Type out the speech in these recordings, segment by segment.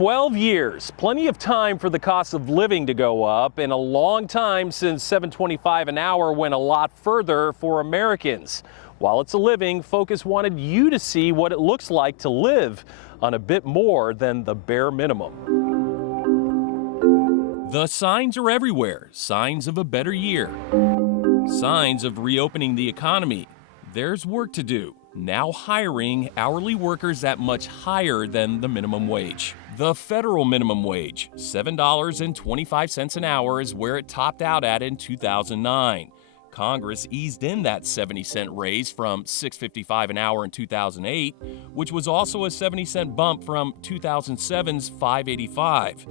12 years, plenty of time for the cost of living to go up, and a long time since $7.25 an hour went a lot further for Americans. While it's a living, Focus wanted you to see what it looks like to live on a bit more than the bare minimum. The signs are everywhere. Signs of a better year. Signs of reopening the economy. There's work to do. Now hiring hourly workers at much higher than the minimum wage. The federal minimum wage, $7.25 an hour, is where it topped out at in 2009. Congress eased in that 70-cent raise from $6.55 an hour in 2008, which was also a 70-cent bump from 2007's $5.85.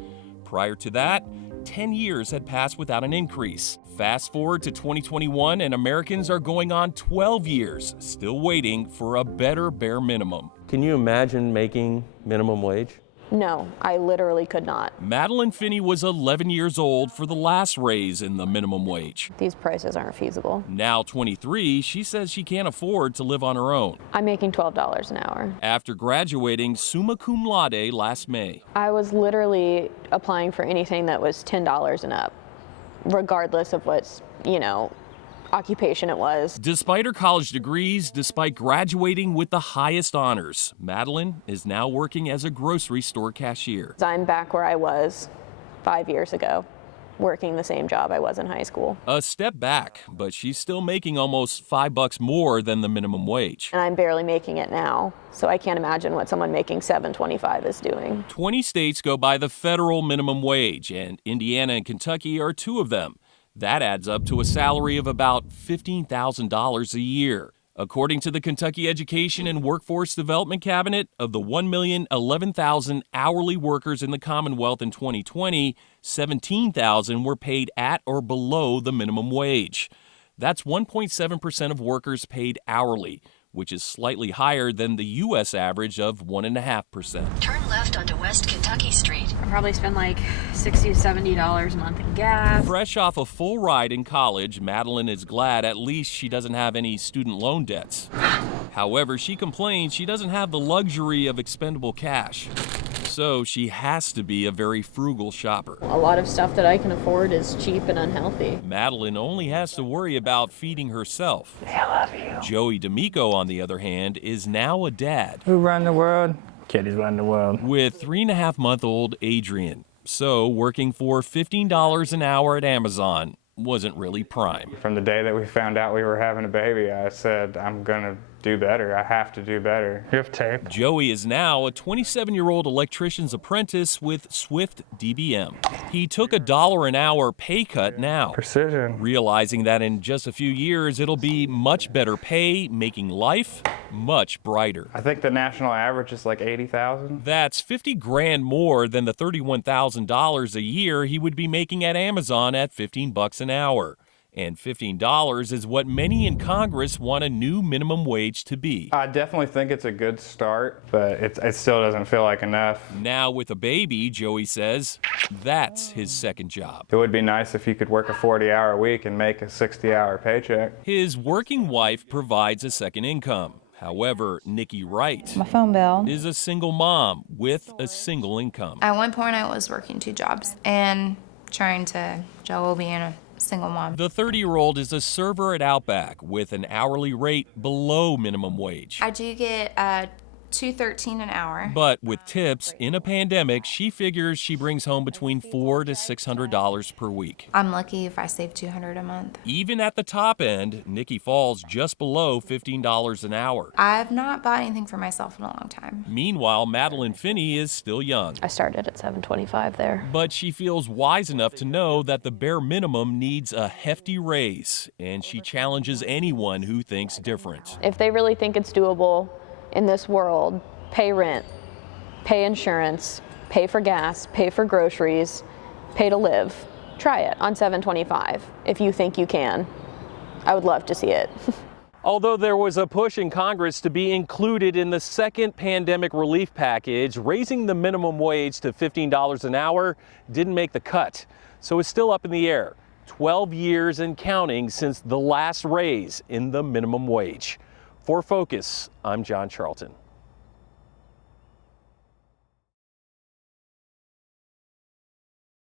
Prior to that, 10 years had passed without an increase. Fast forward to 2021, and Americans are going on 12 years, still waiting for a better bare minimum. Can you imagine making minimum wage? No, I literally could not. Madeline Finney was 11 years old for the last raise in the minimum wage. These prices aren't feasible. Now 23, she says she can't afford to live on her own. I'm making $12 an hour. After graduating summa cum laude last May. I was literally applying for anything that was $10 and up, regardless of what's, occupation it was. Despite her college degrees, despite graduating with the highest honors, Madeline is now working as a grocery store cashier. I'm back where I was 5 years ago, working the same job I was in high school. A step back, but she's still making almost $5 more than the minimum wage. And I'm barely making it now, so I can't imagine what someone making $7.25 is doing. 20 states go by the federal minimum wage, and Indiana and Kentucky are two of them. That adds up to a salary of about $15,000 a year. According to the Kentucky Education and Workforce Development Cabinet, of the 1,011,000 hourly workers in the Commonwealth in 2020, 17,000 were paid at or below the minimum wage. That's 1.7% of workers paid hourly, which is slightly higher than the U.S. average of 1.5%. Turn left onto West Kentucky Street. I'll probably spend like $60 to $70 a month in gas. Fresh off a full ride in college, Madeline is glad at least she doesn't have any student loan debts. However, she complains she doesn't have the luxury of expendable cash. So she has to be a very frugal shopper. A lot of stuff that I can afford is cheap and unhealthy. Madeline only has to worry about feeding herself. I love you. Joey D'Amico, on the other hand, is now a dad. Who run the world? Kitties run the world. With 3.5-month-old Adrian. So working for $15 an hour at Amazon wasn't really prime. From the day that we found out we were having a baby, I said, I'm gonna do better. I have to do better. You have tape? Joey is now a 27-year-old electrician's apprentice with Swift DBM. He took $1 an hour pay cut now. Precision. Realizing that in just a few years, it'll be much better pay, making life much brighter. I think the national average is like 80,000. That's 50 grand more than the $31,000 a year he would be making at Amazon at $15 an hour. And $15 is what many in Congress want a new minimum wage to be. I definitely think it's a good start, but it still doesn't feel like enough. Now with a baby, Joey says, that's his second job. It would be nice if you could work a 40-hour week and make a 60-hour paycheck. His working wife provides a second income. However, Nikki Wright my phone bill is a single mom with a single income. At one point, I was working 2 jobs and trying to juggle being a single mom. The 30-year-old is a server at Outback with an hourly rate below minimum wage. I do get $2.13 an hour. But with tips, in a pandemic, she figures she brings home between $400 to $600 per week. I'm lucky if I save $200 a month. Even at the top end, Nikki falls just below $15 an hour. I've not bought anything for myself in a long time. Meanwhile, Madeline Finney is still young. I started at $7.25 there. But she feels wise enough to know that the bare minimum needs a hefty raise, and she challenges anyone who thinks different. If they really think it's doable in this world, pay rent, pay insurance, pay for gas, pay for groceries, pay to live. Try it on $7.25 if you think you can. I would love to see it. Although there was a push in Congress to be included in the second pandemic relief package, raising the minimum wage to $15 an hour didn't make the cut. So it's still up in the air. 12 years and counting since the last raise in the minimum wage. For Focus, I'm John Charlton.